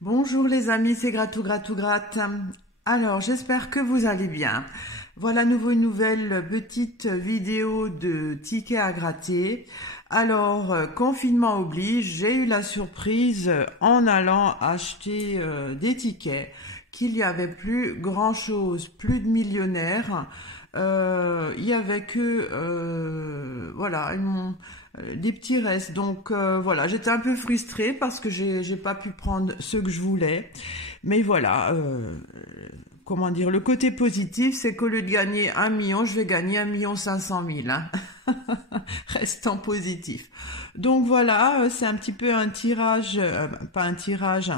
Bonjour les amis, c'est Gratou Gratou Gratte. Alors, j'espère que vous allez bien. Voilà à nouveau une nouvelle petite vidéo de tickets à gratter. Alors, confinement oblige, j'ai eu la surprise en allant acheter des tickets qu'il n'y avait plus grand-chose, plus de millionnaires. Il y avait que, voilà, des petits restes. Donc voilà, j'étais un peu frustrée parce que j'ai pas pu prendre ce que je voulais. Mais voilà, comment dire, le côté positif, c'est qu'au lieu de gagner 1 million, je vais gagner 1 500 000. Hein. Restant positif. Donc voilà, c'est un petit peu un tirage, pas un tirage,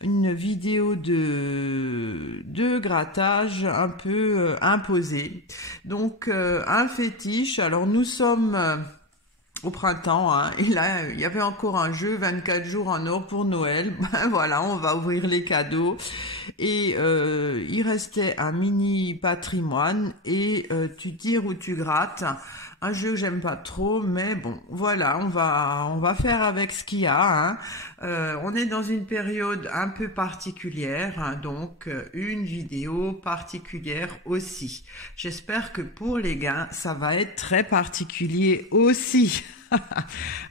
une vidéo de grattage un peu imposé. Donc un fétiche. Alors nous sommes au printemps, hein, et là il y avait encore un jeu 24 jours en or pour Noël. Ben voilà, on va ouvrir les cadeaux et il restait un mini patrimoine et tu tires ou tu grattes. Un jeu que j'aime pas trop, mais bon, voilà, on va faire avec ce qu'il y a. Hein. On est dans une période un peu particulière, hein, donc une vidéo particulière aussi. J'espère que pour les gains, ça va être très particulier aussi.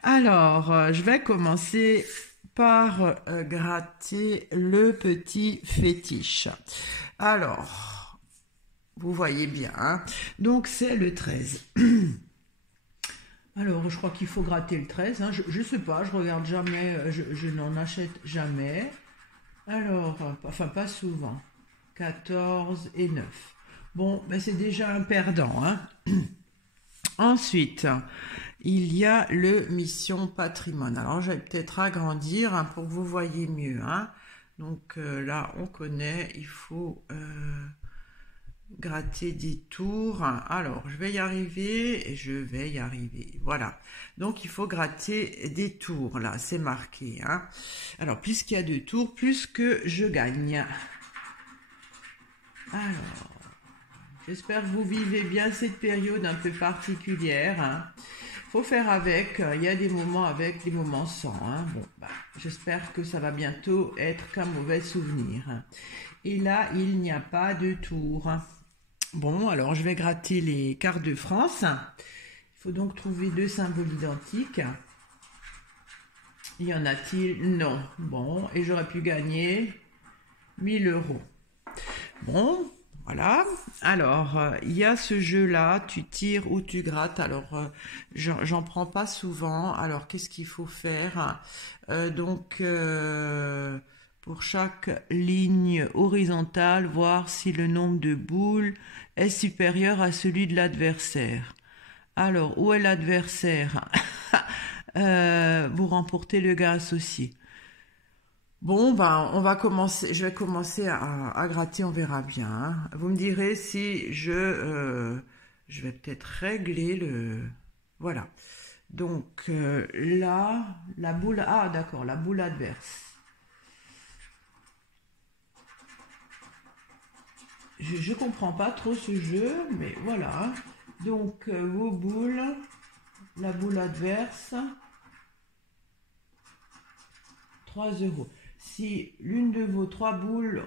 Alors, je vais commencer par gratter le petit fétiche. Alors, vous voyez bien, hein. Donc c'est le 13. Alors, je crois qu'il faut gratter le 13. Hein. Je sais pas, je regarde jamais, je n'en achète jamais. Alors, enfin pas souvent. 14 et 9. Bon, ben c'est déjà un perdant. Hein. Ensuite, il y a le mission patrimoine. Alors, je vais peut-être agrandir hein, pour que vous voyez mieux. Hein. Donc là, on connaît, il faut gratter des tours. Alors, je vais y arriver et je vais y arriver. Voilà. Donc, il faut gratter des tours. Là, c'est marqué. Hein. Alors, plus qu'il y a de tours, plus que je gagne. Alors, j'espère que vous vivez bien cette période un peu particulière. Hein. Faut faire avec. Il y a des moments avec, des moments sans. Hein. Bon, bah, j'espère que ça va bientôt être qu'un mauvais souvenir. Hein. Et là, il n'y a pas de tour. Bon, alors je vais gratter les cartes de France. Il faut donc trouver deux symboles identiques. Y en a-t-il? Non. Bon, et j'aurais pu gagner 1000 euros. Bon, voilà. Alors, il y a ce jeu-là, tu tires ou tu grattes. Alors, j'en prends pas souvent. Alors, qu'est-ce qu'il faut faire? Pour chaque ligne horizontale, voir si le nombre de boules est supérieur à celui de l'adversaire. Alors, où est l'adversaire? Vous remportez le gain associé. Bon, ben, je vais commencer à gratter, on verra bien. Hein. Vous me direz si je vais peut-être régler le... Voilà. Donc, là, la boule... Ah, d'accord, la boule adverse. Je comprends pas trop ce jeu, mais voilà. Donc, vos boules, la boule adverse, 3 euros. Si l'une de vos 3 boules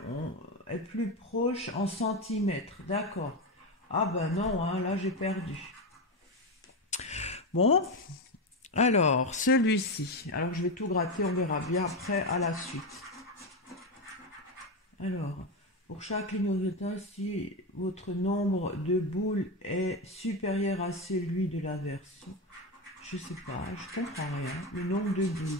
est plus proche en centimètres, d'accord. Ah ben non, hein, là j'ai perdu. Bon, alors celui-ci. Alors je vais tout gratter, on verra bien après à la suite. Alors... Pour chaque ligne horizontale, si votre nombre de boules est supérieur à celui de la version, je sais pas, je comprends rien. Le nombre de boules.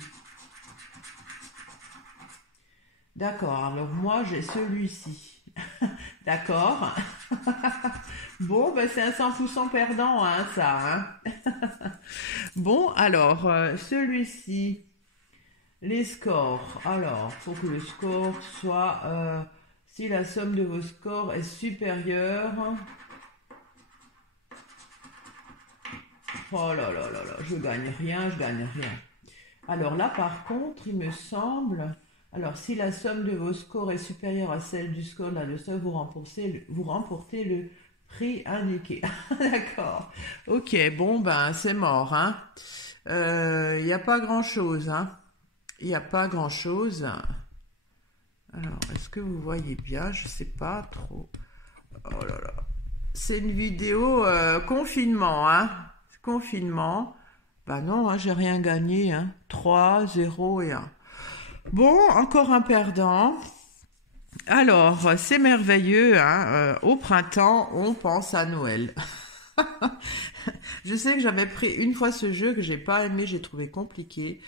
D'accord, alors moi j'ai celui-ci. D'accord. Bon, ben c'est un 100% perdant, hein, ça. Hein. Bon, alors, celui-ci, les scores. Alors, faut que le score soit... si la somme de vos scores est supérieure... Oh là là là là, je gagne rien. Alors là, par contre, il me semble... Alors, si la somme de vos scores est supérieure à celle du score de l'adversaire, vous remportez le prix indiqué. D'accord. Ok, bon, ben, c'est mort, hein. Il n'y a pas grand-chose, hein. Il n'y a pas grand-chose. Alors, est-ce que vous voyez bien? Je sais pas trop. Oh là là. C'est une vidéo confinement, hein. Confinement. Bah non, hein, j'ai rien gagné, hein. 3, 0 et 1. Bon, encore un perdant. Alors, c'est merveilleux, hein. Au printemps, on pense à Noël. Je sais que j'avais pris une fois ce jeu que j'ai pas aimé, j'ai trouvé compliqué.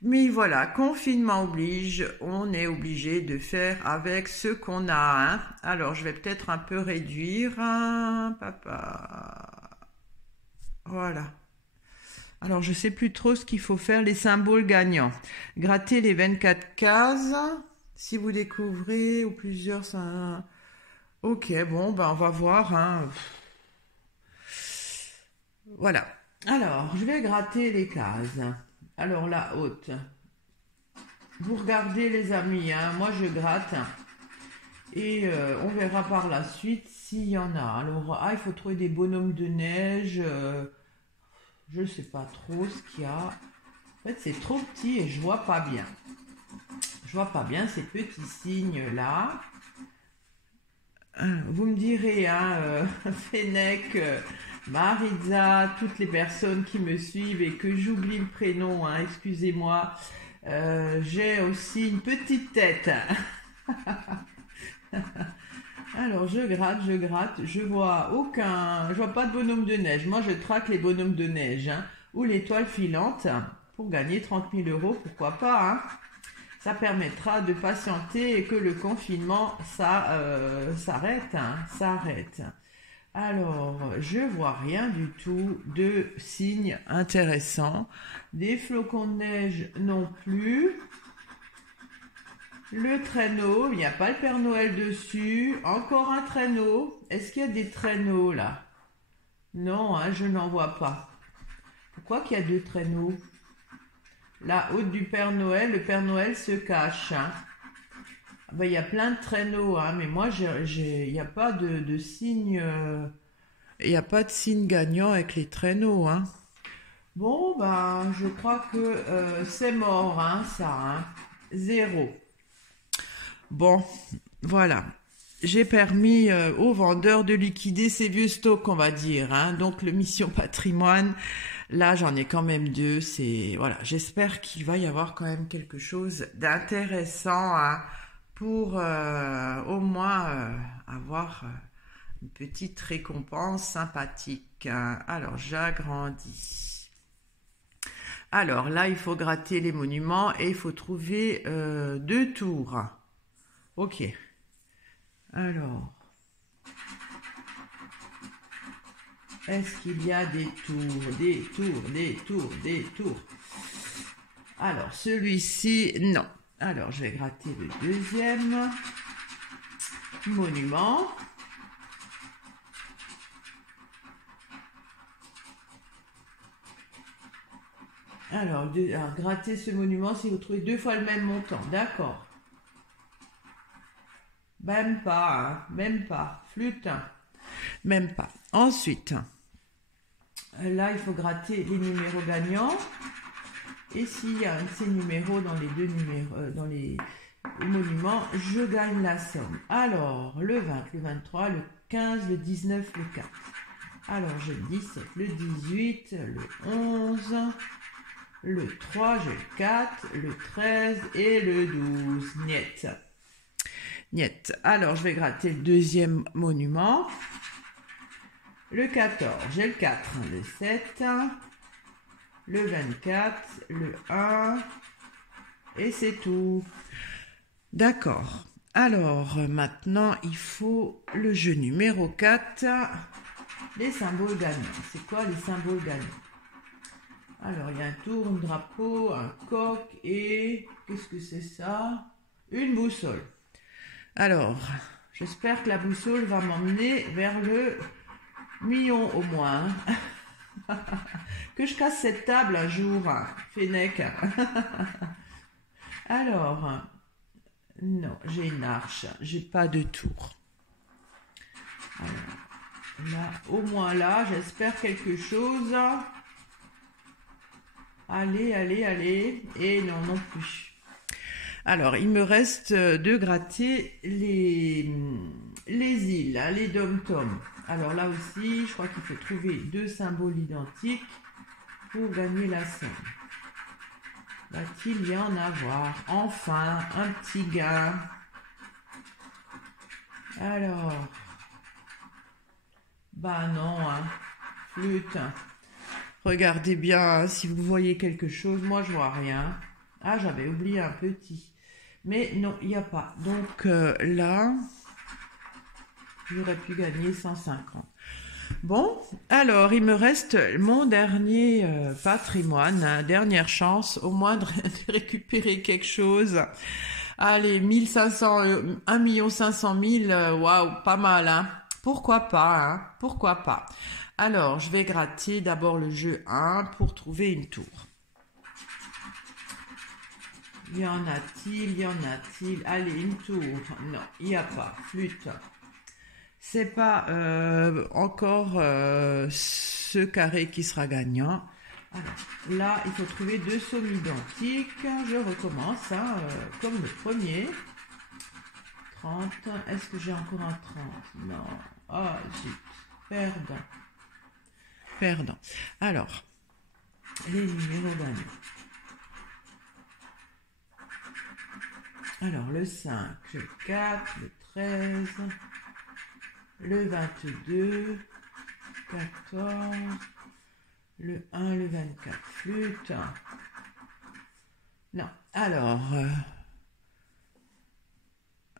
Mais voilà, confinement oblige, on est obligé de faire avec ce qu'on a, hein. Alors, je vais peut-être un peu réduire, hein, papa. Voilà. Alors, je sais plus trop ce qu'il faut faire, les symboles gagnants. Gratter les 24 cases. Si vous découvrez, ou plusieurs, ça... Ok, bon, ben on va voir, hein. Voilà. Alors, je vais gratter les cases. Alors, la haute. Vous regardez, les amis, hein. Moi, je gratte. Et on verra par la suite s'il y en a. Alors, il faut trouver des bonhommes de neige. Je ne sais pas trop ce qu'il y a. En fait, c'est trop petit et je vois pas bien. Je vois pas bien ces petits signes-là. Vous me direz, hein, Fennec, Maritza, toutes les personnes qui me suivent et que j'oublie le prénom, hein, excusez-moi. J'ai aussi une petite tête. Alors, je gratte, je vois pas de bonhomme de neige. Moi, je traque les bonhommes de neige, hein, ou l'étoile filante pour gagner 30 000 €, pourquoi pas, hein. Ça permettra de patienter et que le confinement, ça s'arrête, hein, s'arrête. Alors, je vois rien du tout de signes intéressants. Des flocons de neige non plus. Le traîneau, il n'y a pas le Père Noël dessus. Encore un traîneau. Est-ce qu'il y a des traîneaux là? Non, hein, je n'en vois pas. Pourquoi qu'il y a 2 traîneaux? La haute du Père Noël, le Père Noël se cache, hein. Ben, il y a plein de traîneaux, hein, mais moi, il n'y a pas de signe, il n'y a pas de signe gagnant avec les traîneaux, hein. Bon, ben, je crois que c'est mort, hein, ça, hein. 0. Bon, voilà. J'ai permis aux vendeurs de liquider ces vieux stocks, on va dire, hein. Donc, le Mission Patrimoine, là, j'en ai quand même 2. C'est, voilà, j'espère qu'il va y avoir quand même quelque chose d'intéressant, hein, pour au moins avoir une petite récompense sympathique, hein. Alors, j'agrandis. Alors, là, il faut gratter les monuments et il faut trouver 2 tours. Ok. Alors, est-ce qu'il y a des tours? Alors, celui-ci, non. Alors, je vais gratter le deuxième monument. Alors, gratter ce monument si vous trouvez 2 fois le même montant. D'accord. Même pas, hein, même pas. Flûte, même pas. Ensuite, là, il faut gratter les numéros gagnants. Et s'il y a un de ces numéros dans les 2 numéros, dans les monuments, je gagne la somme. Alors, le 20, le 23, le 15, le 19, le 4. Alors, j'ai le 17, le 18, le 11, le 3, j'ai le 4, le 13 et le 12. Niet. Niet. Alors, je vais gratter le deuxième monument. Le 14, j'ai le 4, le 7, le 24, le 1, et c'est tout. D'accord. Alors, maintenant, il faut le jeu numéro 4, les symboles gagnants. C'est quoi les symboles gagnants? Alors, il y a un tour, un drapeau, un coq et... Qu'est-ce que c'est ça? Une boussole. Alors, j'espère que la boussole va m'emmener vers le million au moins. Que je casse cette table un jour, Fennec. Alors, non, j'ai une arche, j'ai pas de tour. Alors, là, au moins là, j'espère quelque chose. Allez, allez, allez. Et non, non plus. Alors, il me reste de gratter les îles, hein, les dom-toms. Alors là aussi, je crois qu'il faut trouver 2 symboles identiques pour gagner la somme. Va-t-il y en avoir? Enfin, un petit gain. Alors, bah non, hein, flûte. Regardez bien, hein, si vous voyez quelque chose, moi je vois rien. Ah, j'avais oublié un petit. Mais non, il n'y a pas. Donc là, j'aurais pu gagner 150. Bon, alors il me reste mon dernier patrimoine, hein, dernière chance, au moins de récupérer quelque chose. Allez, 1500, 1 500 000, waouh, pas mal, hein. Pourquoi pas, hein, pourquoi pas. Alors, je vais gratter d'abord le jeu 1 pour trouver une tour. Y en a-t-il, y en a-t-il? Allez, une tour. Non, il n'y a pas. Flûte. C'est pas encore ce carré qui sera gagnant. Alors, là, il faut trouver 2 sommes identiques. Je recommence, hein, comme le premier. 30. Est-ce que j'ai encore un 30? Non. Ah, zut. Perdant. Perdant. Alors, les numéros gagnants. Alors, le 5, le 4, le 13, le 22, 14, le 1, le 24. Flûte. Non. Alors,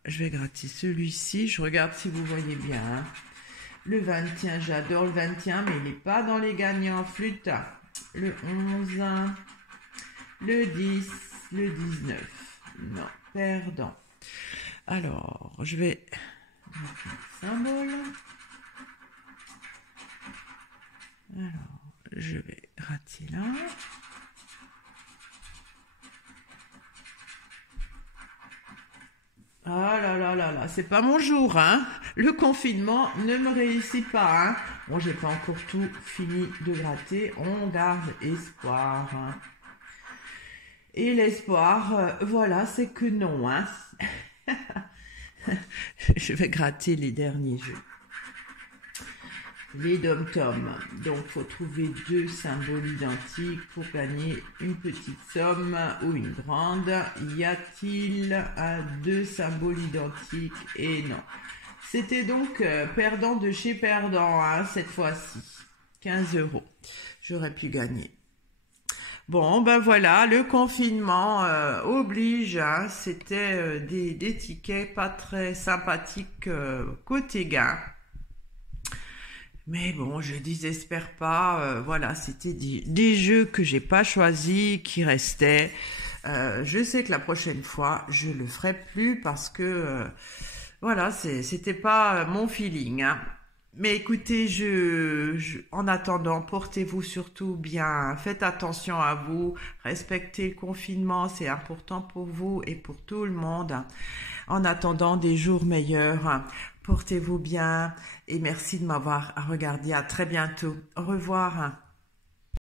je vais gratter celui-ci. Je regarde si vous voyez bien. Hein. Le 21, j'adore le 21, mais il n'est pas dans les gagnants. Flûte. Le 11, le 10, le 19. Non. Perdant. Alors, je vais mettre un symbole. Alors, je vais gratter là. Ah là là là là, c'est pas mon jour, hein. Le confinement ne me réussit pas, hein. Bon, j'ai pas encore tout fini de gratter. On garde espoir, hein. Et l'espoir, voilà, c'est que non, hein. Je vais gratter les derniers jeux. Les dom-toms. Donc, il faut trouver 2 symboles identiques pour gagner une petite somme ou une grande. Y a-t-il 2 symboles identiques? Et non. C'était donc perdant de chez perdant, hein, cette fois-ci. 15 €. J'aurais pu gagner. Bon, ben voilà, le confinement oblige, hein, c'était des tickets pas très sympathiques côté gain. Mais bon, je désespère pas, voilà, c'était des jeux que j'ai pas choisis, qui restaient. Je sais que la prochaine fois, je le ferai plus parce que, voilà, c'était pas mon feeling, hein. Mais écoutez, en attendant, portez-vous surtout bien, faites attention à vous, respectez le confinement, c'est important pour vous et pour tout le monde. En attendant des jours meilleurs, portez-vous bien et merci de m'avoir regardé. À très bientôt. Au revoir.